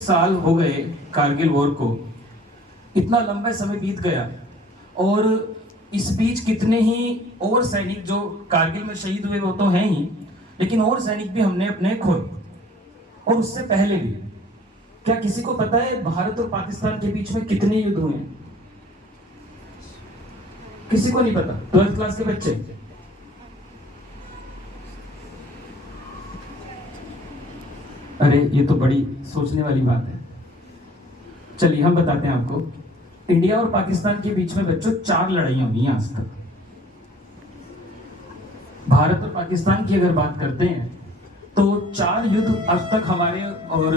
साल हो गए कारगिल वॉर को। इतना लंबा समय बीत गया और इस बीच कितने ही और सैनिक जो कारगिल में शहीद हुए वो तो हैं ही, लेकिन और सैनिक भी हमने अपने खोए। और उससे पहले भी क्या किसी को पता है भारत और पाकिस्तान के बीच में कितने युद्ध हुए हैं? किसी को नहीं पता? 12th क्लास के बच्चे? अरे ये तो बड़ी सोचने वाली बात है। चलिए हम बताते हैं आपको। इंडिया और पाकिस्तान के बीच में बच्चों 4 लड़ाइयां हुई हैं आज तक। भारत और पाकिस्तान की अगर बात करते हैं तो 4 युद्ध अब तक हमारे और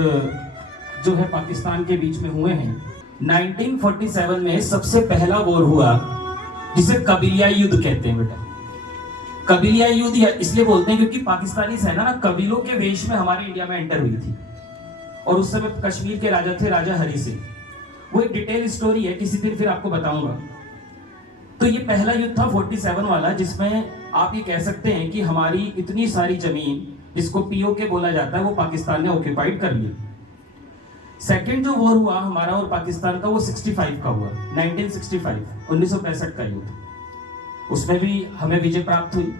जो है पाकिस्तान के बीच में हुए हैं। 1947 में सबसे पहला वॉर हुआ जिसे कबीलियाई युद्ध कहते हैं बेटा। कबीलियाई युद्ध इसलिए बोलते हैं क्योंकि पाकिस्तानी सेना ना कबीलों के वेश में हमारे इंडिया में एंटर हुई थी और उस समय कश्मीर के राजा थे राजा हरि सिंह। वो एक डिटेल स्टोरी है, किसी दिन फिर आपको बताऊंगा। तो ये पहला युद्ध था 47 वाला, जिसमें आप ये कह सकते हैं कि हमारी इतनी सारी जमीन जिसको पीओके बोला जाता है वो पाकिस्तान ने ऑक्यूपाइड कर लिया। सेकेंड जो वॉर हुआ हमारा और पाकिस्तान का वो 65 का हुआ, 1965 का युद्ध। उसमें भी हमें विजय प्राप्त हुई।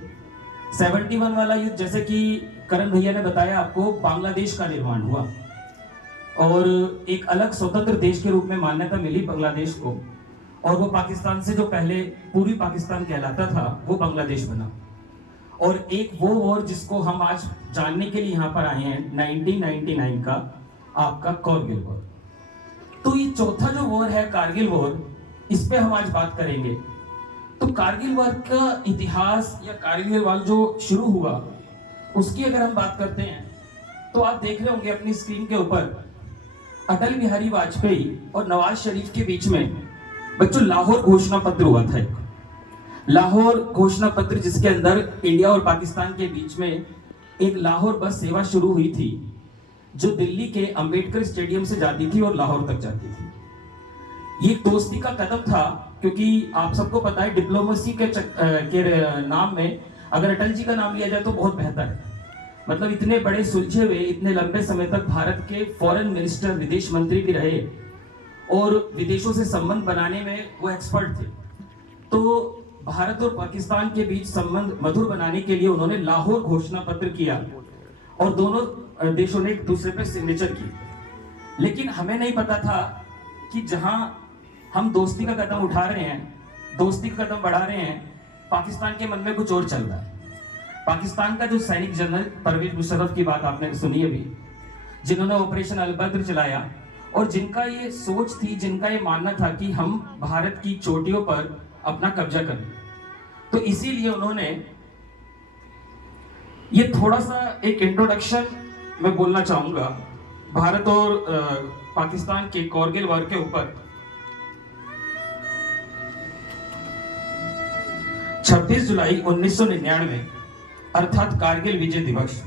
71 वाला युद्ध, जैसे कि करण भैया ने बताया आपको, बांग्लादेश का निर्माण हुआ और एक अलग स्वतंत्र देश के रूप में मान्यता मिली बांग्लादेश को, और वो पाकिस्तान से जो पहले पूर्वी पाकिस्तान कहलाता था वो बांग्लादेश बना। और एक वो वॉर जिसको हम आज जानने के लिए यहाँ पर आए हैं 1999 का, आपका कारगिल वॉर। तो ये चौथा जो वॉर है कारगिल वॉर, इस पे हम आज बात करेंगे। तो कारगिल वॉर का इतिहास या कारगिल वॉर जो शुरू हुआ उसकी अगर हम बात करते हैं तो आप देख रहे होंगे अपनी स्क्रीन के ऊपर अटल बिहारी वाजपेयी और नवाज शरीफ के बीच में बच्चों लाहौर घोषणा पत्र हुआ था। एक लाहौर घोषणा पत्र जिसके अंदर इंडिया और पाकिस्तान के बीच में एक लाहौर बस सेवा शुरू हुई थी जो दिल्ली के अंबेडकर स्टेडियम से जाती थी और लाहौर तक जाती थी। ये दोस्ती का कदम था क्योंकि आप सबको पता है डिप्लोमेसी के नाम में अगर अटल जी का नाम लिया जाए तो बहुत बेहतर है। मतलब इतने बड़े सुलझे हुए इतने लंबे समय तक भारत के फॉरेन मिनिस्टर, विदेश मंत्री भी रहे और विदेशों से संबंध बनाने में वो एक्सपर्ट थे। तो भारत और पाकिस्तान के बीच संबंध मधुर बनाने के लिए उन्होंने लाहौर घोषणा पत्र किया और दोनों देशों ने एक दूसरे पर सिग्नेचर की। लेकिन हमें नहीं पता था कि जहां हम दोस्ती का कदम उठा रहे हैं, दोस्ती का कदम बढ़ा रहे हैं, पाकिस्तान के मन में कुछ और चल रहा है। पाकिस्तान का जो सैनिक जनरल परवेज मुशर्रफ की बात आपने सुनी अभी, जिन्होंने ऑपरेशन अलबद्र चलाया और जिनका ये सोच थी, जिनका ये मानना था कि हम भारत की चोटियों पर अपना कब्जा करें, तो इसीलिए उन्होंने ये थोड़ा सा एक इंट्रोडक्शन मैं बोलना चाहूंगा भारत और पाकिस्तान के कारगिल वॉर के ऊपर। 26 जुलाई 1999 अर्थात कारगिल विजय दिवस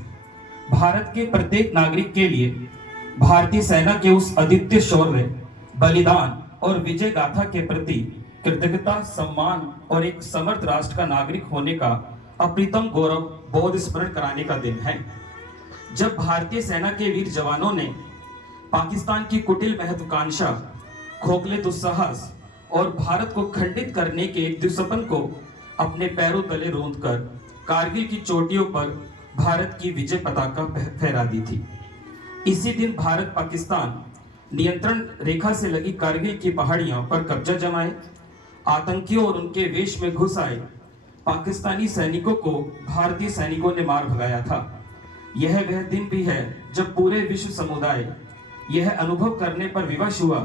भारत के प्रत्येक नागरिक के लिए भारतीय सेना के उस अद्वितीय शौर्य, बलिदान और विजय गाथा के प्रति कृतज्ञता, सम्मान और एक समर्थ राष्ट्र का नागरिक होने का अप्रितम गौरव बोध स्मरण कराने का दिन है। जब भारतीय सेना के वीर जवानों ने पाकिस्तान की कुटिल महत्वाकांक्षा, खोखले दुस्साहस और भारत को खंडित करने के एक दुस्सपन को अपने पैरों तले रौंदकर कारगिल की चोटियों पर भारत की विजय पताका फहरा दी थी। इसी दिन भारत पाकिस्तान नियंत्रण रेखा से लगी कारगिल की पहाड़ियों पर कब्जा जमाए, आतंकियों और उनके वेश में घुस आए पाकिस्तानी सैनिकों को भारतीय सैनिकों ने मार भगाया था। यह वह दिन भी है जब पूरे विश्व समुदाय यह अनुभव करने पर विवश हुआ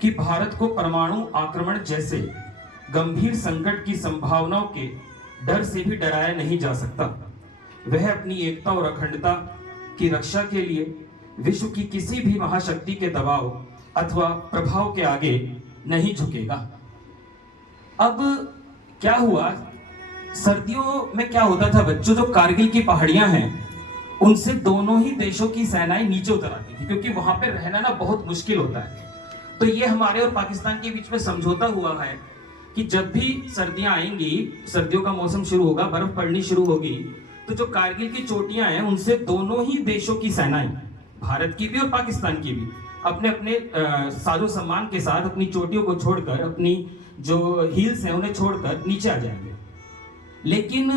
कि भारत को परमाणु आक्रमण जैसे गंभीर संकट की संभावनाओं के डर से भी डराया नहीं जा सकता। वह अपनी एकता और अखंडता की रक्षा के लिए विश्व की किसी भी महाशक्ति के दबाव अथवा प्रभाव के आगे नहीं झुकेगा। अब क्या हुआ, सर्दियों में क्या होता था बच्चों, जो कारगिल की पहाड़ियां हैं उनसे दोनों ही देशों की सेनाएं नीचे उतर आती थी क्योंकि वहां पे रहना ना बहुत मुश्किल होता है। तो ये हमारे और पाकिस्तान के बीच में समझौता हुआ है कि जब भी सर्दियां आएंगी, सर्दियों का मौसम शुरू होगा, बर्फ पड़नी शुरू होगी, तो जो कारगिल की चोटियां हैं उनसे दोनों ही देशों की सेनाएं, भारत की भी और पाकिस्तान की भी, अपने अपने साजो सम्मान के साथ अपनी चोटियों को छोड़कर, अपनी जो हील्स हैं उन्हें छोड़कर नीचे आ जाएंगे। लेकिन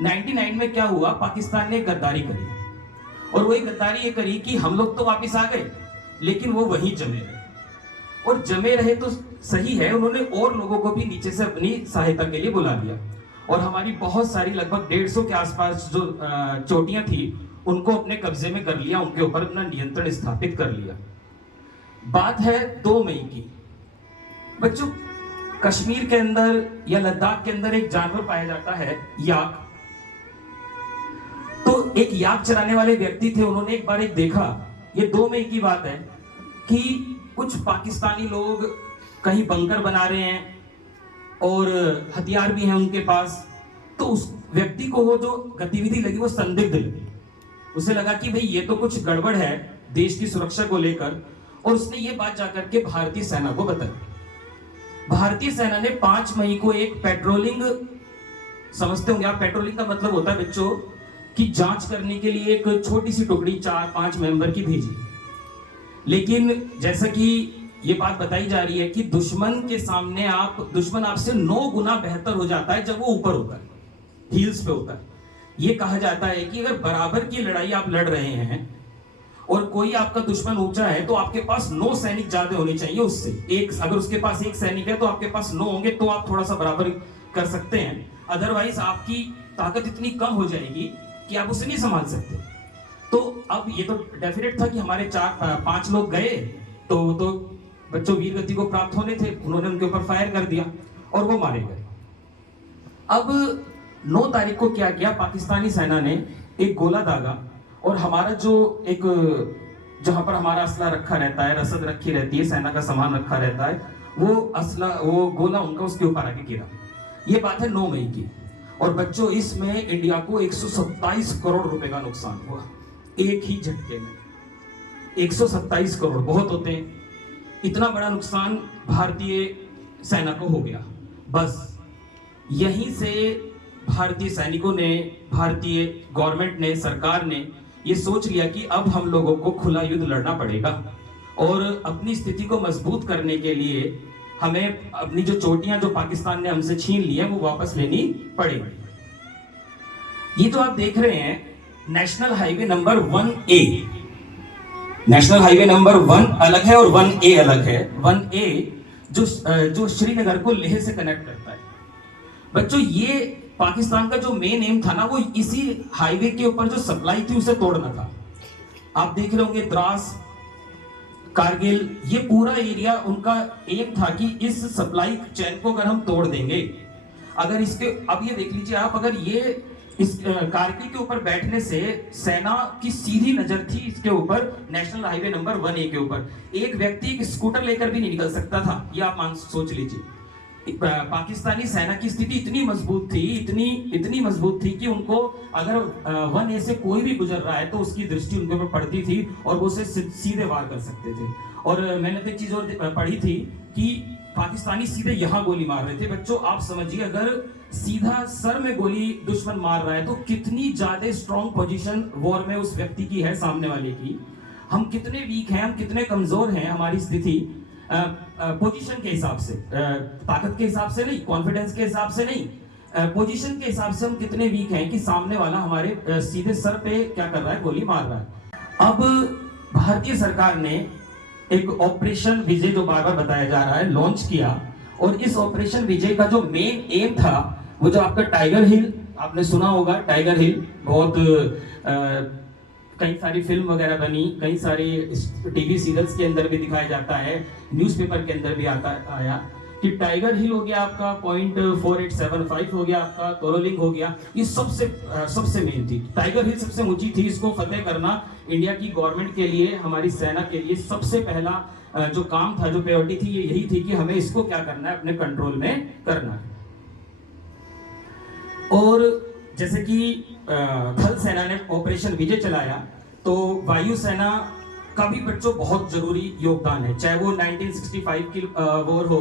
99 में क्या हुआ, पाकिस्तान ने गद्दारी करी, और वही गद्दारी ये करी कि हम लोग तो वापस आ गए, लेकिन वो वहीं जमे रहे। और जमे रहे तो सही है, उन्होंने और लोगों को भी नीचे से अपनी सहायता के लिए बुला लिया, और हमारी बहुत सारी लगभग 150 के आसपास जो चोटियां थी उनको अपने कब्जे में कर लिया, उनके ऊपर अपना नियंत्रण स्थापित कर लिया। बात है 2 मई की। बच्चों, कश्मीर के अंदर या लद्दाख के अंदर एक जानवर पाया जाता है, याक। तो एक याक चराने वाले व्यक्ति थे, उन्होंने एक बार एक देखा, ये 2 मई की बात है, कि कुछ पाकिस्तानी लोग कहीं बंकर बना रहे हैं और हथियार भी हैं उनके पास। तो उस व्यक्ति को वो जो गतिविधि लगी वो संदिग्ध लगी, उसे लगा कि भाई ये तो कुछ गड़बड़ है देश की सुरक्षा को लेकर, और उसने ये बात जाकर के भारतीय सेना को बताई। भारतीय सेना ने 5 मई को एक पेट्रोलिंग, समझते होंगे आप पेट्रोलिंग का मतलब होता है बच्चों कि जांच करने के लिए एक छोटी सी टुकड़ी 4-5 मेंबर की भेजी। लेकिन जैसा कि ये बात बताई जा रही है कि दुश्मन के सामने दुश्मन आपसे 9 गुना बेहतर हो जाता है जब वो ऊपर होता है, हील्स पे होता है। ये कहा जाता है कि अगर बराबर की लड़ाई आप लड़ रहे हैं और कोई आपका दुश्मन ऊंचा है तो आपके पास 9 सैनिक ज्यादा होने चाहिए उससे। अगर उसके पास 1 सैनिक है तो आपके पास 9 होंगे, तो आप थोड़ा सा बराबर कर सकते हैं। अदरवाइज आपकी ताकत इतनी कम हो जाएगी कि आप उसे नहीं संभाल सकते। तो अब ये तो डेफिनेट था कि हमारे 4-5 लोग गए तो बच्चों वीर गति को प्राप्त होने थे, उन्होंने उनके ऊपर फायर कर दिया और वो मारे गए। अब 9 तारीख को क्या किया, पाकिस्तानी सेना ने एक गोला दागा, और हमारा जो एक जहां पर हमारा असला रखा रहता है, रसद रखी रहती है, सेना का सामान रखा रहता है, वो गोला उनका उसके ऊपर आके गिरा। ये बात है 9 मई की। और बच्चों, इसमें इंडिया को 127 करोड़ रुपए का नुकसान हुआ एक ही झटके में। 127 करोड़ बहुत होते हैं, इतना बड़ा नुकसान भारतीय सेना को हो गया। बस यहीं से भारतीय सैनिकों ने, भारतीय गवर्नमेंट ने, सरकार ने ये सोच लिया कि अब हम लोगों को खुला युद्ध लड़ना पड़ेगा, और अपनी स्थिति को मजबूत करने के लिए हमें अपनी जो चोटियां जो पाकिस्तान ने हमसे छीन ली है वो वापस लेनी पड़ेगी। ये जो आप देख रहे हैं national highway number 1A, national highway number 1 अलग है और 1A अलग है। 1A जो श्रीनगर को लेह से कनेक्ट करता है। बच्चों, ये पाकिस्तान का जो मेन एम था ना, वो इसी हाईवे के ऊपर जो सप्लाई थी उसे तोड़ना था। आप देख रहे होंगे द्रास, कारगिल, ये पूरा एरिया उनका एम था कि इस सप्लाई चेन को अगर हम तोड़ देंगे, अगर इसके, अब ये देख लीजिए आप, अगर ये इस कारगिल के ऊपर बैठने से सेना की सीधी नजर थी इसके ऊपर, नेशनल हाईवे नंबर 1A के ऊपर। एक व्यक्ति एक स्कूटर लेकर भी नहीं निकल सकता था, ये आप सोच लीजिए। पाकिस्तानी सेना की स्थिति इतनी मजबूत थी, इतनी मजबूत थी कि उनको अगर 1A से कोई भी गुजर रहा है तो उसकी दृष्टि उनके ऊपर पड़ती थी और वो उसे सीधे वार कर सकते थे। और मैंने तो एक चीज और पढ़ी थी कि पाकिस्तानी सीधे यहाँ गोली मार रहे थे। बच्चों, आप समझिए, अगर सीधा सर में गोली दुश्मन मार रहा है तो कितनी ज्यादा स्ट्रॉन्ग पोजीशन वॉर में उस व्यक्ति की है, सामने वाले की। हम कितने वीक हैं, हम कितने कमजोर हैं, हमारी स्थिति पोजीशन के हिसाब से, ताकत के हिसाब से नहीं, कॉन्फिडेंस के हिसाब से नहीं, पोजीशन के हिसाब से हम कितने वीक हैं कि सामने वाला हमारे सीधे सर पे क्या कर रहा है, गोली मार रहा है। अब भारतीय सरकार ने एक ऑपरेशन विजय, जो बार बार बताया जा रहा है, लॉन्च किया। और इस ऑपरेशन विजय का जो मेन एम था वो जो आपका टाइगर हिल, आपने सुना होगा टाइगर हिल, बहुत कई सारी फिल्म वगैरह बनी, कई सारे टीवी सीरियल्स के अंदर भी दिखाया जाता है, न्यूज़पेपर के अंदर भी आया कि टाइगर हिल हो गया आपका, .4875 हो गया आपका, तोरोलिंग हो गया। ये सबसे मेन थी, टाइगर हिल सबसे ऊंची थी। इसको फतेह करना इंडिया की गवर्नमेंट के लिए, हमारी सेना के लिए सबसे पहला जो काम था, जो प्रायोरिटी थी, ये यही थी कि हमें इसको क्या करना है, अपने कंट्रोल में करना है। और जैसे कि थल सेना ने ऑपरेशन विजय चलाया, तो वायु सेना का भी बच्चों बहुत जरूरी योगदान है। चाहे वो 1965 की वॉर हो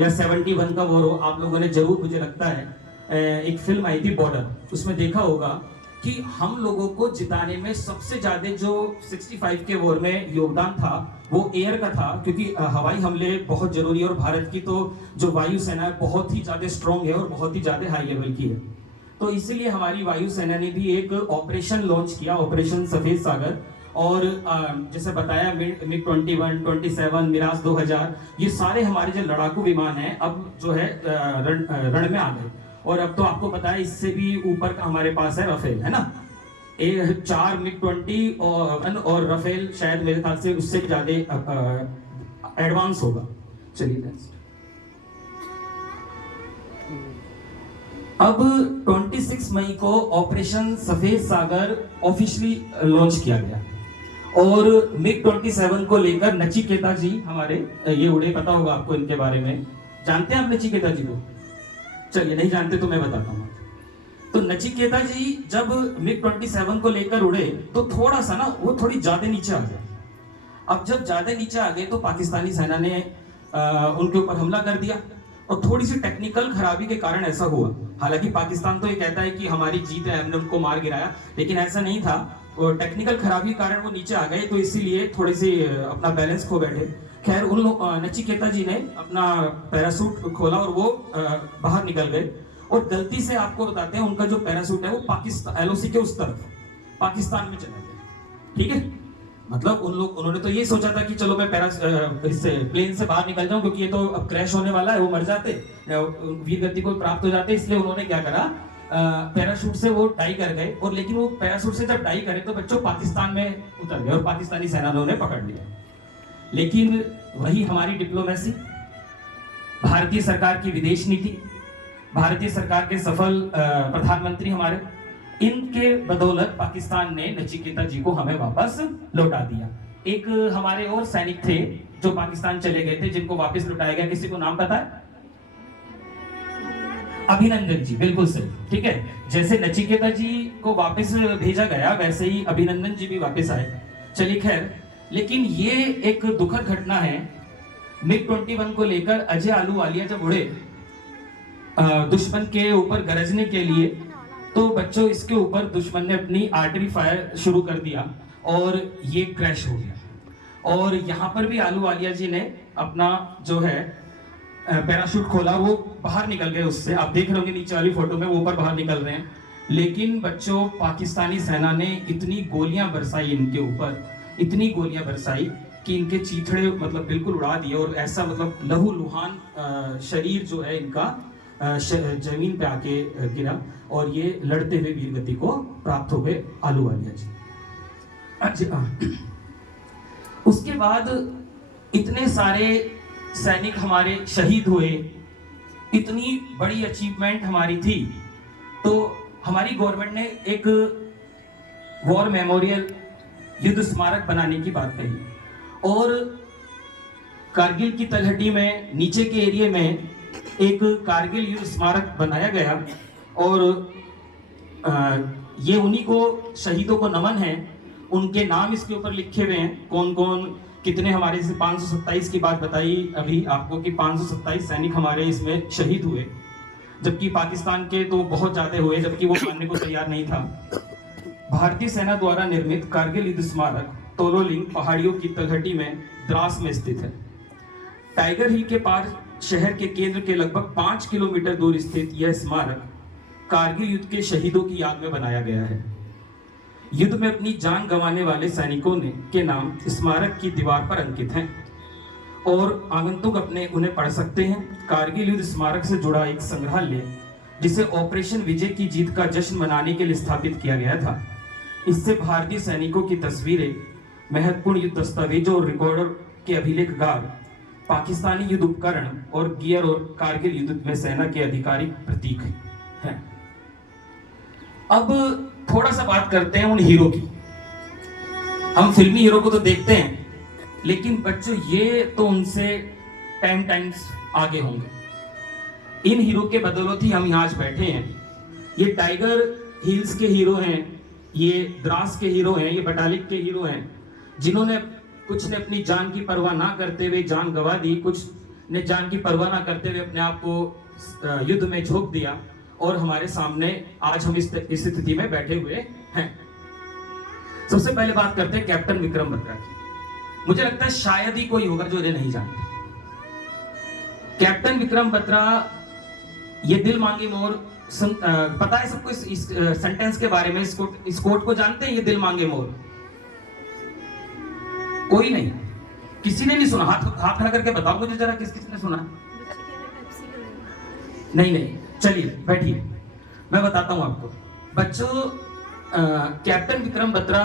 या 71 का वॉर हो, आप लोगों ने जरूर, मुझे लगता है एक फिल्म आई थी बॉर्डर, उसमें देखा होगा कि हम लोगों को जिताने में सबसे ज्यादा जो 65 के वॉर में योगदान था वो एयर का था, क्योंकि हवाई हमले बहुत जरूरी है और भारत की तो जो वायुसेना है बहुत ही ज्यादा स्ट्रांग है और बहुत ही ज्यादा हाई लेवल की है। तो इसीलिए हमारी वायुसेना ने भी एक ऑपरेशन लॉन्च किया, ऑपरेशन सफेद सागर। और जैसे बताया मिग 21, 27, मिराज 2000, ये सारे हमारे जो लड़ाकू विमान हैं अब जो है रण में आ गए। और अब तो आपको पता है इससे भी ऊपर का हमारे पास है राफेल, है ना। 4 मिग 20 और राफेल शायद मेरे ख्याल से उससे ज्यादा एडवांस होगा। चलिए नेक्स्ट। अब 26 मई को ऑपरेशन सफेद सागर ऑफिशियली लॉन्च किया गया और मिग 27 को लेकर नचिकेता जी हमारे ये उड़े, पता होगा आपको इनके बारे में। जानते हैं आप नचिकेता जी को? चलिए, नहीं जानते तो मैं बताता हूँ। तो नचिकेता जी जब मिग 27 को लेकर उड़े तो थोड़ा सा ना वो थोड़ी ज्यादा नीचे आ गए। अब जब ज्यादा नीचे आ गए तो पाकिस्तानी सेना ने उनके ऊपर हमला कर दिया और थोड़ी सी टेक्निकल खराबी के कारण ऐसा हुआ। हालांकि पाकिस्तान तो ये कहता है कि हमारी जीत है, हमने उनको मार गिराया, लेकिन ऐसा नहीं था। और टेक्निकल खराबी के कारण वो नीचे आ गए, तो इसीलिए थोड़ी सी अपना बैलेंस खो बैठे। खैर उन नचिकेता जी ने अपना पैरासूट खोला और वो बाहर निकल गए। और गलती से आपको बताते हैं उनका जो पैरासूट है वो पाकिस्तान एलओसी के उस तरफ पाकिस्तान में चला गया। ठीक है, मतलब उन्होंने तो ये सोचा था कि चलो मैं इससे प्लेन से बाहर निकल जाऊं, क्योंकि ये तो अब क्रैश होने वाला है, वो मर जाते, वीर गति को प्राप्त हो जाते। इसलिए उन्होंने क्या करा, पैराशूट से वो डाई कर गए। और लेकिन वो पैराशूट से जब डाई करे तो बच्चों पाकिस्तान में उतर गए और पाकिस्तानी सेना ने उन्हें पकड़ लिया। लेकिन वही हमारी डिप्लोमेसी, भारतीय सरकार की विदेश नीति, भारतीय सरकार के सफल प्रधानमंत्री हमारे, इनके बदौलत पाकिस्तान ने नचिकेता जी को हमें वापस लौटा दिया। एक हमारे और सैनिक थे जो पाकिस्तान चले गए थे, जिनको वापस लौटाया गया। किसी को नाम पता है? अभिनंदन जी, बिल्कुल सही। ठीक है, जैसे नचिकेता जी को वापस भेजा गया वैसे ही अभिनंदन जी भी वापस आए। चलिए खैर, लेकिन ये एक दुखद घटना है। मिग 21 को लेकर अजय आलूवालिया जब उड़े दुश्मन के ऊपर गरजने के लिए, तो बच्चों इसके ऊपर दुश्मन ने अपनी आर्टरी फायर शुरू कर दिया और ये क्रैश हो गया। और यहाँ पर भी आलूवालिया जी ने अपना जो है पैराशूट खोला, वो बाहर निकल गए उससे। आप देख रहे होंगे नीचे वाली फोटो में वो ऊपर बाहर निकल रहे हैं। लेकिन बच्चों पाकिस्तानी सेना ने इतनी गोलियां बरसाई इनके ऊपर, इतनी गोलियां बरसाई कि इनके चीथड़े मतलब बिल्कुल उड़ा दिए। और ऐसा मतलब लहूलुहान शरीर जो है इनका जमीन पे आके गिरा और ये लड़ते हुए वीर गति को प्राप्त हो गए आलूवालिया जी। उसके बाद इतने सारे सैनिक हमारे शहीद हुए, इतनी बड़ी अचीवमेंट हमारी थी, तो हमारी गवर्नमेंट ने एक वॉर मेमोरियल युद्ध स्मारक बनाने की बात कही। और कारगिल की तलहटी में नीचे के एरिया में एक कारगिल युद्ध स्मारक बनाया गया। और ये उन्हीं को शहीदों को नमन है, उनके नाम इसके ऊपर लिखे हुए हैं, कौन कौन कितने हमारे। 527 की बात बताई अभी आपको कि 527 सैनिक हमारे इसमें शहीद हुए, जबकि पाकिस्तान के तो बहुत ज्यादा हुए, जबकि वो मानने को तैयार नहीं था। भारतीय सेना द्वारा निर्मित कारगिल युद्ध स्मारक तोलोलिंग पहाड़ियों की तलहटी में द्रास में स्थित है। टाइगर हिल के पार शहर के केंद्र के लगभग 5 किलोमीटर दूर स्थित यह स्मारक कारगिल युद्ध के शहीदों की याद में बनाया गया है। युद्ध में अपनी जान गंवाने वाले सैनिकों ने के नाम स्मारक की दीवार पर अंकित हैं और आगंतुक अपने उन्हें पढ़ सकते हैं। कारगिल युद्ध स्मारक से जुड़ा एक संग्रहालय जिसे ऑपरेशन विजय की जीत का जश्न मनाने के लिए स्थापित किया गया था। इससे भारतीय सैनिकों की तस्वीरें, महत्वपूर्ण युद्ध दस्तावेजों और रिकॉर्डर के अभिलेखगार, पाकिस्तानी युद्ध उपकरण और गियर और कारगिल युद्ध में सेना के आधिकारिक प्रतीक हैं। अब थोड़ा सा बात करते हैं उन हीरो की। हम फिल्मी हीरो को तो देखते हैं, लेकिन बच्चों ये तो उनसे 10 टाइम्स आगे होंगे। इन हीरो के बदौलत ही हम यहाँ आज बैठे हैं। ये टाइगर हिल्स के हीरो हैं, ये द्रास के हीरो हैं, ये बटालिक के हीरो हैं, जिन्होंने कुछ ने अपनी जान की परवाह ना करते हुए जान गंवा दी, कुछ ने जान की परवाह ना करते हुए अपने आप को युद्ध में झोंक दिया। और हमारे सामने आज हम इस स्थिति में बैठे हुए हैं। सबसे पहले बात करते हैं कैप्टन विक्रम बत्रा की। मुझे लगता है शायद ही कोई होगा जो इन्हें नहीं जानता। कैप्टन विक्रम बत्रा, ये दिल मांगे मोर पता है सबको इस सेंटेंस के बारे में? इस कोट को जानते हैं? ये दिल मांगे मोर कोई नहीं, किसी ने नहीं सुना? हाथ खड़ा करके बताओ मुझे जरा, किसने सुना? नहीं, चलिए बैठिए, मैं बताता हूं आपको। बच्चों, कैप्टन विक्रम बत्रा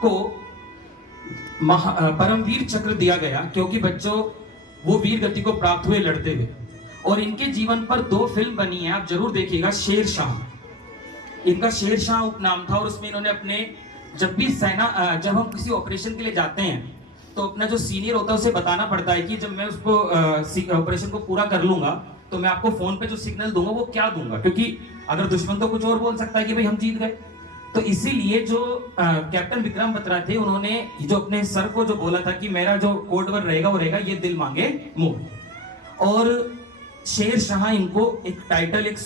को परमवीर चक्र दिया गया क्योंकि बच्चों वो वीर गति को प्राप्त हुए लड़ते हुए, और इनके जीवन पर 2 फिल्म बनी है, आप जरूर देखिएगा। शेरशाह, इनका शेरशाह उपनाम था, और उसमें इन्होंने अपने जब हम किसी ऑपरेशन के लिए जाते हैं तो अपना जो सीनियर होता है उसे बताना पड़ता है कि जब मैं उसको ऑपरेशन को पूरा कर लूंगा तो मैं आपको फोन पे जो सिग्नल दूंगा वो क्या दूंगा, क्योंकि अगर दुश्मन तो कुछ और बोल सकता है कि भाई हम जीत गए। तो इसीलिए जो कैप्टन विक्रम बत्रा थे, उन्होंने जो अपने सर को जो बोला था कि मेरा जो कोड वर्ड रहेगा वो रहेगा ये दिल मांगे मोर। और शेरशाह इनको एक टाइटल, एक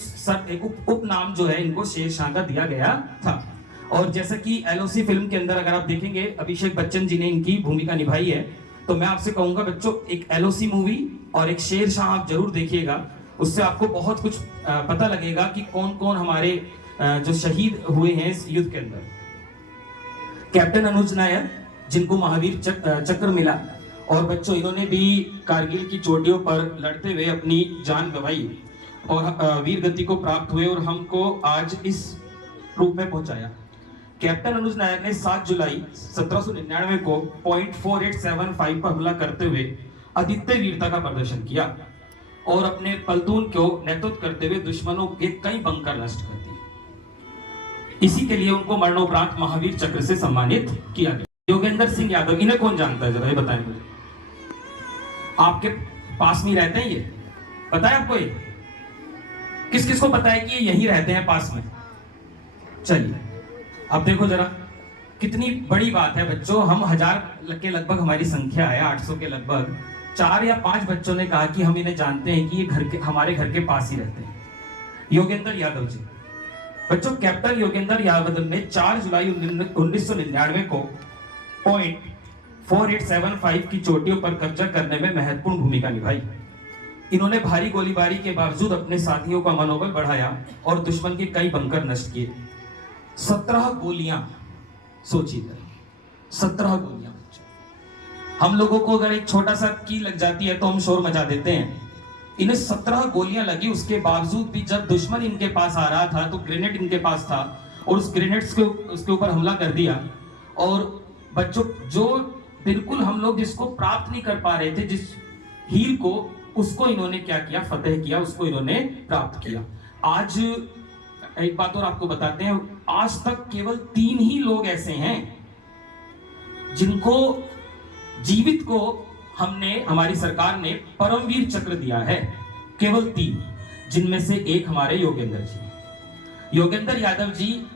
उपनाम जो है इनको शेरशाह का दिया गया था। और जैसा कि एलओसी फिल्म के अंदर अगर आप देखेंगे अभिषेक बच्चन जी ने इनकी भूमिका निभाई है, तो मैं आपसे कहूंगा बच्चों, एक एलओसी मूवी और एक शेरशाह आप जरूर देखिएगा। उससे आपको बहुत कुछ पता लगेगा कि कौन कौन हमारे जो शहीद हुए हैं इस युद्ध के अंदर। कैप्टन अनुज नायर, जिनको महावीर चक्र मिला, और बच्चों इन्होंने भी कारगिल की चोटियों पर लड़ते हुए अपनी जान गंवाई और वीर गति को प्राप्त हुए और हमको आज इस रूप में पहुंचाया। कैप्टन अनुज नायर ने 7 जुलाई 1799 को .4875 पर हमला करते हुए अद्वितीय वीरता का प्रदर्शन किया और अपने प्लटून को नेतृत्व करते हुए दुश्मनों के कई बंकर नष्ट कर दिए। इसी के लिए उनको मरणोपरांत महावीर चक्र से सम्मानित किया गया। योगेंद्र सिंह यादव, इन्हें कौन जानता है जरा ये बताएं मुझे? आपके पास में रहते हैं ये? पता है आपको? ये किस किस को पता है कि ये यही रहते हैं पास में? चलिए अब देखो जरा, कितनी बड़ी बात है बच्चों। हम 1000 के लगभग हमारी संख्या है, 800 के लगभग। 4 या 5 बच्चों ने कहा कि हम इन्हें जानते हैं कि ये हमारे घर के पास ही रहते हैं। योगेंद्र यादव जी, बच्चों कैप्टन योगेंद्र यादव ने 4 जुलाई 1999 को .4875 की चोटियों पर कब्जा करने में महत्वपूर्ण भूमिका निभाई। इन्होंने भारी गोलीबारी के बावजूद अपने साथियों का मनोबल बढ़ाया और दुश्मन के कई बंकर नष्ट किए। 17 गोलियां, सोचिए 17 गोलियां। हम लोगों को अगर एक छोटा सा की लग जाती है तो हम शोर मचा देते हैं, इन्हें 17 गोलियां लगी। उसके बावजूद भी जब दुश्मन इनके पास आ रहा था तो ग्रेनेड इनके पास था और उस ग्रेनेड्स के उसके ऊपर हमला कर दिया। और बच्चों, जो बिल्कुल हम लोग जिसको प्राप्त नहीं कर पा रहे थे, जिस हील को, उसको इन्होंने क्या किया? फतेह किया, उसको इन्होंने प्राप्त किया। आज एक बात और आपको बताते हैं, आज तक केवल 3 ही लोग ऐसे हैं जिनको जीवित को हमारी सरकार ने परमवीर चक्र दिया है। केवल 3, जिनमें से एक हमारे योगेंद्र जी, योगेंद्र यादव जी,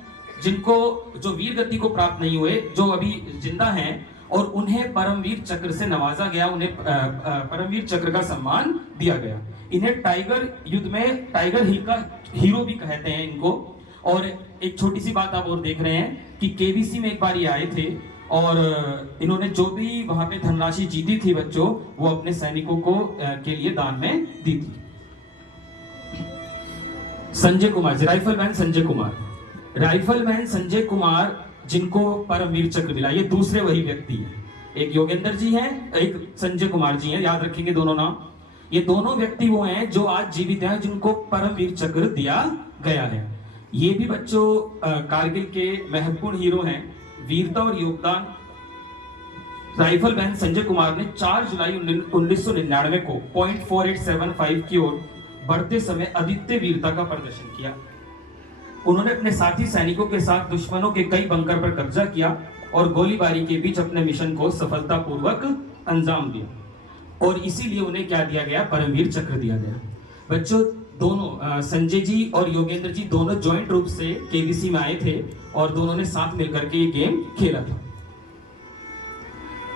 जिनको जो वीर गति को प्राप्त नहीं हुए, जो अभी जिंदा हैं, और उन्हें परमवीर चक्र से नवाजा गया, उन्हें परमवीर चक्र का सम्मान दिया गया। इन्हें टाइगर युद्ध में टाइगर हिल का हीरो भी कहते हैं इनको। और एक छोटी सी बात आप और देख रहे हैं कि केवीसी में एक बार ये आए थे और इन्होंने जो भी वहां पे धनराशि जीती थी बच्चों, वो अपने सैनिकों को के लिए दान में दी थी। संजय कुमार जी, राइफलमैन संजय कुमार, जिनको परमवीर चक्र मिला, ये दूसरे वही व्यक्ति हैं। एक योगेंद्र जी हैं, एक संजय कुमार जी हैं, याद रखेंगे दोनों नाम। ये दोनों व्यक्ति वो हैं जो आज जीवित हैं, जिनको परमवीर चक्र दिया गया है। ये भी बच्चों कारगिल के महत्वपूर्ण हीरो हैं। वीरता और योगदान राइफलमैन संजय कुमार ने 4 जुलाई 1999 को .4875 की ओर बढ़ते समय अद्वितीय वीरता का प्रदर्शन किया। उन्होंने अपने साथी सैनिकों के साथ दुश्मनों के कई बंकर पर कब्जा किया और गोलीबारी के बीच अपने मिशन को सफलतापूर्वक अंजाम दिया, और इसीलिए उन्हें क्या दिया गया? परमवीर चक्र दिया गया। बच्चों, दोनों संजय जी और योगेंद्र जी दोनों ज्वाइंट रूप से केवीसी में आए थे और दोनों ने साथ मिलकर के ये गेम खेला था।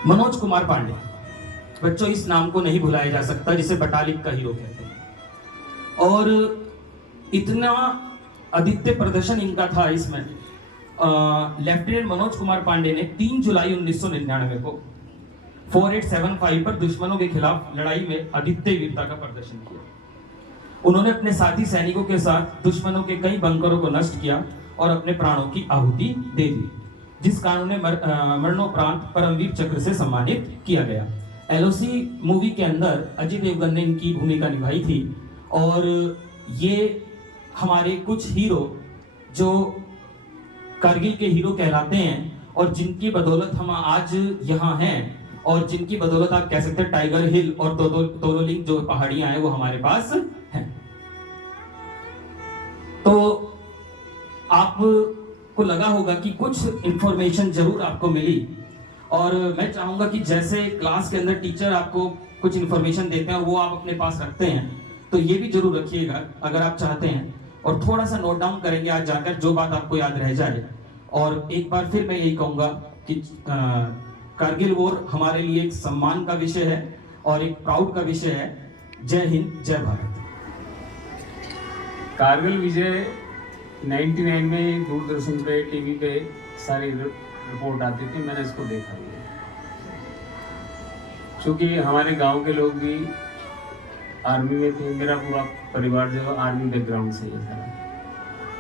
मनोज कुमार पांडे, बच्चों इस नाम को नहीं भुलाया जा सकता, जिसे बटालिक का हीरो कहते हैं। और इतना अद्वितीय प्रदर्शन इनका था इसमें। लेफ्टिनेंट मनोज कुमार पांडे ने 3 जुलाई 1999 को 4875 पर दुश्मनों के खिलाफ लड़ाई में अद्वितीय वीरता का प्रदर्शन किया। उन्होंने अपने साथी सैनिकों के साथ दुश्मनों के कई बंकरों को नष्ट किया और अपने प्राणों की आहुति दे दी, जिस कारण उन्हें मरणोपरांत परमवीर चक्र से सम्मानित किया गया। एलओसी मूवी के अंदर अजय देवगन ने इनकी भूमिका निभाई थी और ये हमारे कुछ हीरो जो कारगिल के हीरो कहलाते हैं और जिनकी बदौलत हम आज यहाँ हैं और जिनकी बदौलत आप कह सकते हैं टाइगर हिल और तोलोलिंग जो पहाड़ियां हैं वो हमारे पास हैं। तो आपको लगा होगा कि कुछ इंफॉर्मेशन जरूर आपको मिली और मैं चाहूंगा कि जैसे क्लास के अंदर टीचर आपको कुछ इंफॉर्मेशन देते हैं और वो आप अपने पास रखते हैं, तो ये भी जरूर रखिएगा अगर आप चाहते हैं, और थोड़ा सा नोट डाउन करेंगे आज जाकर जो बात आपको याद रह जाए। और एक बार फिर मैं यही कहूंगा कि कारगिल वॉर हमारे लिए एक सम्मान का विषय है और एक प्राउड का विषय है। जय हिंद, जय भारत। कारगिल विजय 99 में दूरदर्शन पे टीवी पे सारी रिपोर्ट आती थी, मैंने इसको देखा भी है। क्योंकि हमारे गांव के लोग भी आर्मी में थे, मेरा पूरा परिवार जो है आर्मी बैकग्राउंड से है सारा,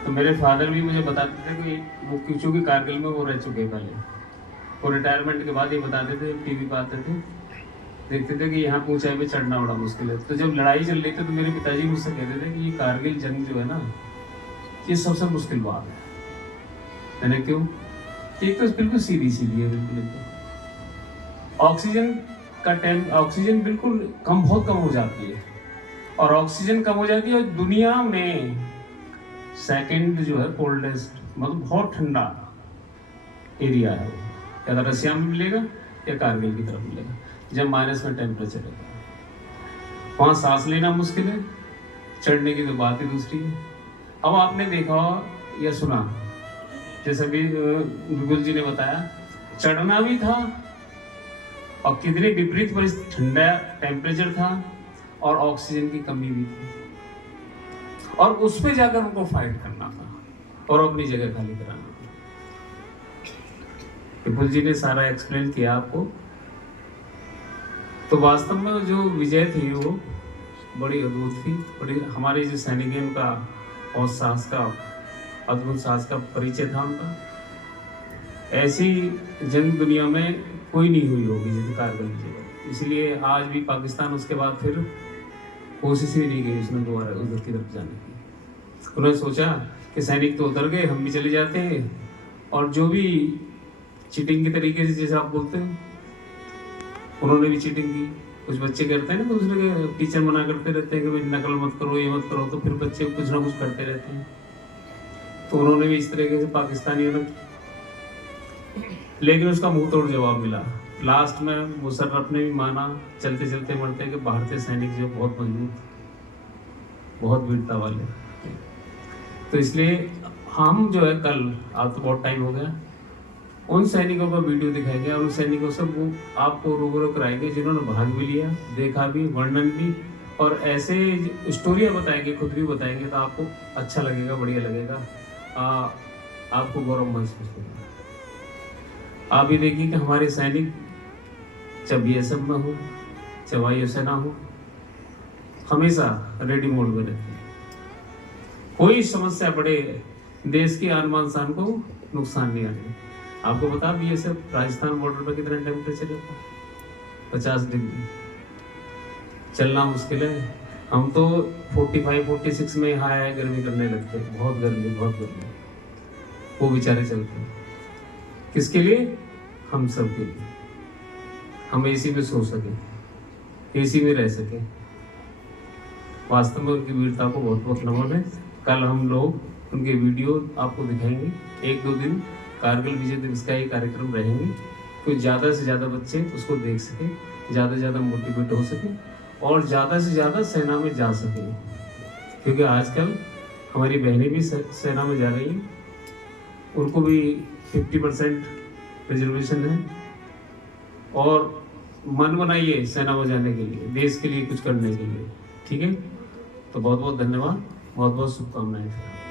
तो मेरे फादर भी मुझे बताते थे कि वो क्योंकि कारगिल में वो रह चुके पहले, वो रिटायरमेंट के बाद ये बताते थे, टीवी पर आते थे, देखते थे कि यहाँ ऊंचाई पे चढ़ना बड़ा मुश्किल है। तो जब लड़ाई चल रही थी तो मेरे पिताजी मुझसे कहते थे कि ये कारगिल जंग जो है ना, ये सबसे मुश्किल बात है। मैंने क्यों? एक तो बिल्कुल सीधी है, बिल्कुल ऑक्सीजन का ऑक्सीजन बिल्कुल बहुत कम हो जाती है, और ऑक्सीजन कम हो जाती है और दुनिया में सेकंड जो है कोल्डेस्ट, मतलब बहुत ठंडा एरिया है वो, या तो रसिया में मिलेगा या कारगिल की तरफ मिलेगा, जब माइनस में टेम्परेचर रहता है। वहाँ सांस लेना मुश्किल है, चढ़ने की तो बात ही दूसरी है। अब आपने देखा या सुना, जैसे भी बिपुल जी ने बताया, चढ़ना भी था और कितनी विपरीत परिस्थिति, ठंडा टेम्परेचर था और ऑक्सीजन की कमी भी थी, और उस पे जाकर उनको फाइट करना था और अपनी जगह खाली कराना था। विपुल जी ने सारा एक्सप्लेन किया आपको। तो वास्तव में जो विजय थी वो बड़ी अद्भुत थी, बड़ी हमारे जो सैनिक हैं उनका और साहस का, अद्भुत साहस का परिचय था उनका। ऐसी जंग दुनिया में कोई नहीं हुई होगी जैसे कारगिल विजय। इसलिए आज भी पाकिस्तान उसके बाद फिर कोशिश ही नहीं की उसने दोबारा उधर की तरफ जाने की। उन्होंने सोचा कि सैनिक तो उतर गए, हम भी चले जाते हैं, और जो भी चीटिंग के तरीके से जैसे आप बोलते हो, उन्होंने भी चीटिंग की। कुछ बच्चे करते हैं ना, दूसरे के टीचर मना करते रहते हैं कि भाई नकल मत करो, ये मत करो, तो फिर बच्चे कुछ ना कुछ करते रहते हैं। तो उन्होंने भी इस तरीके से पाकिस्तानियों ने, लेकिन उसका मुंह तोड़ जवाब मिला। लास्ट में मुशर्रफ ने भी माना चलते चलते मरते कि भारतीय सैनिक जो बहुत मजबूत, बहुत वीरता वाले। तो इसलिए हम जो है कल, आप तो बहुत टाइम हो गया, उन सैनिकों का वीडियो दिखाएंगे और उन सैनिकों से वो आपको रूबरू कराएंगे जिन्होंने भाग भी लिया, देखा भी, वर्णन भी, और ऐसे स्टोरियाँ बताएंगे, खुद भी बताएंगे, तो आपको अच्छा लगेगा, बढ़िया लगेगा, आपको गौरव महसूस होगा। आप ये देखिए कि हमारे सैनिक चाहे बीएसएफ में हो, चाहे वायुसेना हो, हमेशा रेडी मोड में रहते हैं। कोई समस्या पड़े, देश की आन बान शान को नुकसान नहीं आने। आपको बता बीएसएफ राजस्थान बॉर्डर पर कितना टेम्परेचर रहता है, 50 डिग्री, चलना मुश्किल है। हम तो 45-46 में यहाँ आया गर्मी करने लगते हैं, बहुत गर्मी, बहुत गर्मी। वो बेचारे चलते हैं किसके लिए? हम सब के लिए। हम एसी में सो सके, एसी में रह सके। वास्तव में उनकी वीरता को बहुत बहुत नमन है। कल हम लोग उनके वीडियो आपको दिखाएंगे। 1-2 दिन कारगिल विजय दिवस का ये कार्यक्रम रहेंगे, तो ज़्यादा से ज़्यादा बच्चे उसको देख सकें, ज़्यादा से ज़्यादा मोटिवेट हो सकें और ज़्यादा से ज़्यादा सेना में जा सकें। क्योंकि आजकल हमारी बहनें भी सेना में जा रही हैं, उनको भी 50% रिजर्वेशन है, और मन बनाइए सेना में जाने के लिए, देश के लिए कुछ करने के लिए। ठीक है, तो बहुत बहुत धन्यवाद। बहुत बहुत शुभकामनाएं।